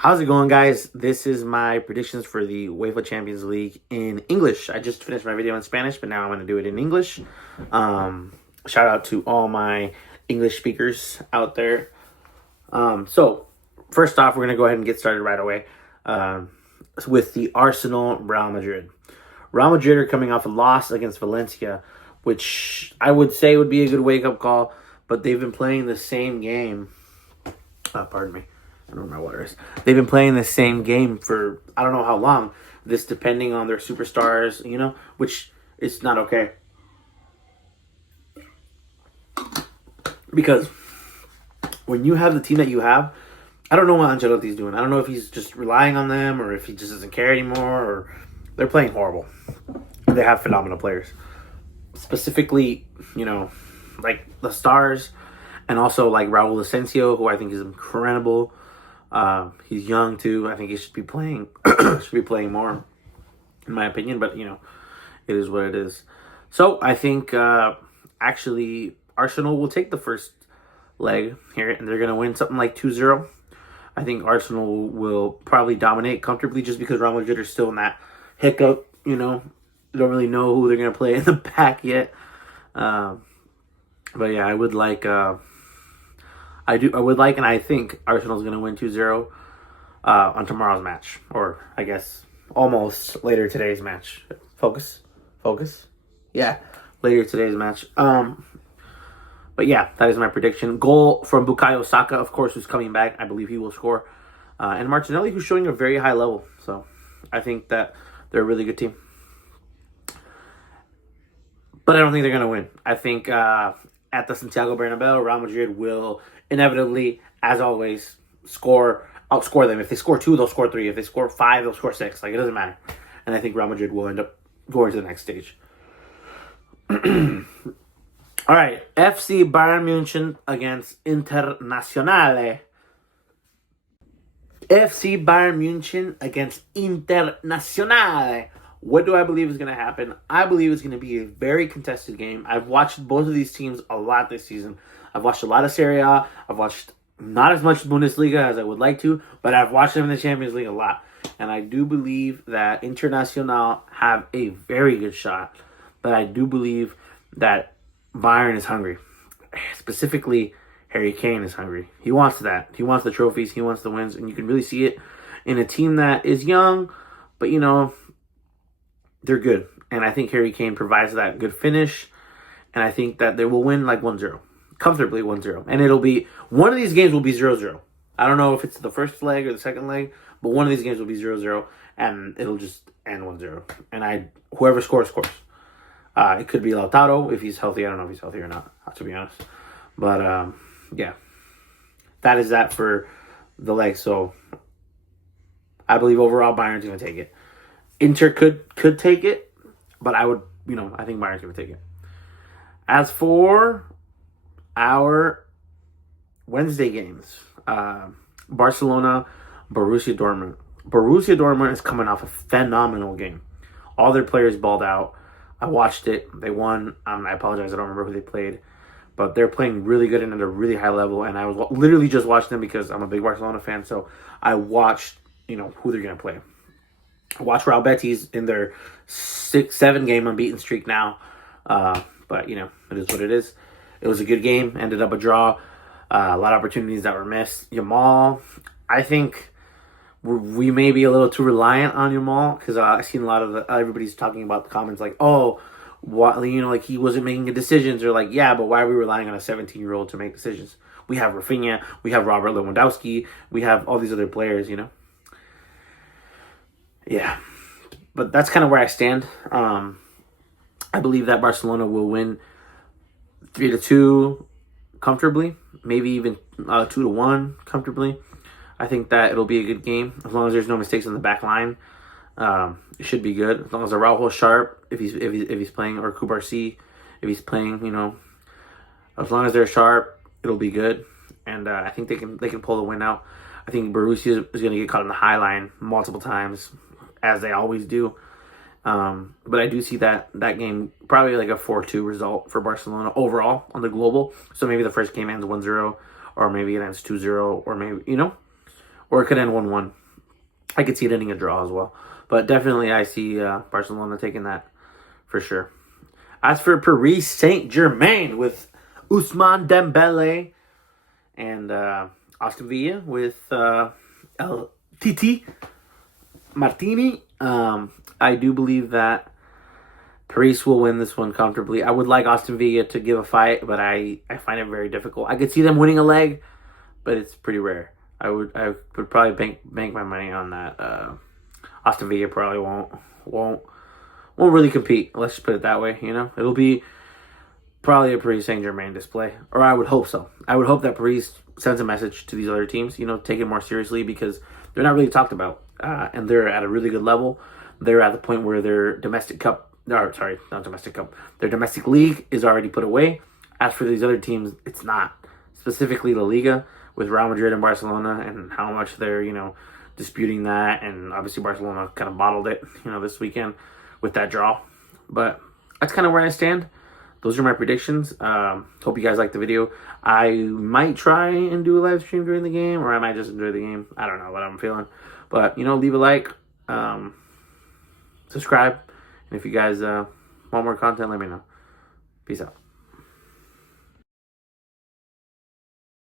How's it going, guys? This is my predictions for the Uefa Champions League in English. I just finished my video in Spanish, but now I'm going to do it in English. Shout out to all my English speakers out there. So, first off, we're going to go ahead and get started right away with the Arsenal Real Madrid. Real Madrid are coming off a loss against Valencia, which I would say would be a good wake-up call, but they've been playing the same game. Pardon me. I don't know where my water is. They've been playing the same game for I don't know how long. This depending on their superstars, which is not okay. Because when you have the team that you have, I don't know what Ancelotti's doing. I don't know if he's just relying on them or if he just doesn't care anymore or they're playing horrible. They have phenomenal players. Specifically, like the stars and also like Raul Asensio, who I think is incredible. He's young too. I think he should be playing more, in my opinion. But it is what it is. So I think actually Arsenal will take the first leg here, and they're gonna win something like 2-0. I think Arsenal will probably dominate comfortably, just because Real Madrid are still in that hiccup. They don't really know who they're gonna play in the back yet. But yeah, I would like. I would like, and I think Arsenal's going to win 2-0 on tomorrow's match. Or, I guess, almost later today's match. Focus. Yeah, later today's match. But yeah, that is my prediction. Goal from Bukayo Saka, of course, who's coming back. I believe he will score. And Martinelli, who's showing a very high level. So, I think that they're a really good team. But I don't think they're going to win. I think at the Santiago Bernabeu, Real Madrid will inevitably, as always, outscore them. If they score 2, they'll score 3. If they score 5, they'll score 6. It doesn't matter. And I think Real Madrid will end up going to the next stage. All right, FC Bayern München against Internazionale. FC Bayern München against Internazionale. What do I believe is going to happen? I believe it's going to be a very contested game. I've watched both of these teams a lot this season. I've watched a lot of Serie A. I've watched not as much Bundesliga as I would like to, but I've watched them in the Champions League a lot. And I do believe that Internacional have a very good shot. But I do believe that Bayern is hungry. Specifically, Harry Kane is hungry. He wants that. He wants the trophies. He wants the wins. And you can really see it in a team that is young, but they're good. And I think Harry Kane provides that good finish. And I think that they will win like 1-0. Comfortably 1-0. And it'll be, one of these games will be 0-0. I don't know if it's the first leg or the second leg, but one of these games will be 0-0. And it'll just end 1-0. And whoever scores. It could be Lautaro if he's healthy. I don't know if he's healthy or not, to be honest. But, yeah. That is that for the leg. So, I believe overall Bayern's going to take it. Inter could take it, but I would, I think Bayern's going to take it. As for our Wednesday games, Barcelona, Borussia Dortmund. Borussia Dortmund is coming off a phenomenal game. All their players balled out. I watched it. They won. I apologize. I don't remember who they played. But they're playing really good and at a really high level. And I was literally just watching them because I'm a big Barcelona fan. So I watched, who they're going to play. Watch Real Betis in their 6-7 game unbeaten streak now. But, it is what it is. It was a good game. Ended up a draw. A lot of opportunities that were missed. Yamal, I think we may be a little too reliant on Yamal because I've seen a lot of everybody's talking about the comments like, oh, what, like he wasn't making decisions, or like, yeah, but why are we relying on a 17-year-old to make decisions? We have Rafinha. We have Robert Lewandowski. We have all these other players, Yeah, but that's kind of where I stand. I believe that Barcelona will win 3-2 comfortably, maybe even 2-1 comfortably. I think that it'll be a good game as long as there's no mistakes in the back line. It should be good as long as Araujo's sharp if he's playing, or Kubarsi if he's playing. As long as they're sharp, it'll be good, and I think they can pull the win out. I think Borussia is going to get caught on the high line multiple times, as they always do. But I do see that game probably like a 4-2 result for Barcelona overall on the global. So maybe the first game ends 1-0, or maybe it ends 2-0, or maybe, or it could end 1-1. I could see it ending a draw as well. But definitely I see Barcelona taking that for sure. As for Paris Saint-Germain with Ousmane Dembele and Aston Villa with El Titi Martini, I do believe that Paris will win this one comfortably. I would like Aston Villa to give a fight, but I find it very difficult. I could see them winning a leg, but it's pretty rare. I would probably bank my money on that. Aston Villa probably won't really compete. Let's just put it that way. It'll be probably a Paris Saint-Germain display, or I would hope so. I would hope that Paris sends a message to these other teams. Take it more seriously because they're not really talked about, and they're at a really good level. They're at the point where their domestic cup, or sorry, not domestic cup, their domestic league is already put away. As for these other teams, it's not. Specifically La Liga with Real Madrid and Barcelona, and how much they're disputing that, and obviously Barcelona kind of bottled it this weekend with that draw. But that's kind of where I stand. Those are my predictions. Hope you guys liked the video. I might try and do a live stream during the game, or I might just enjoy the game. I don't know what I'm feeling. But, leave a like, subscribe, and if you guys want more content, let me know. Peace out.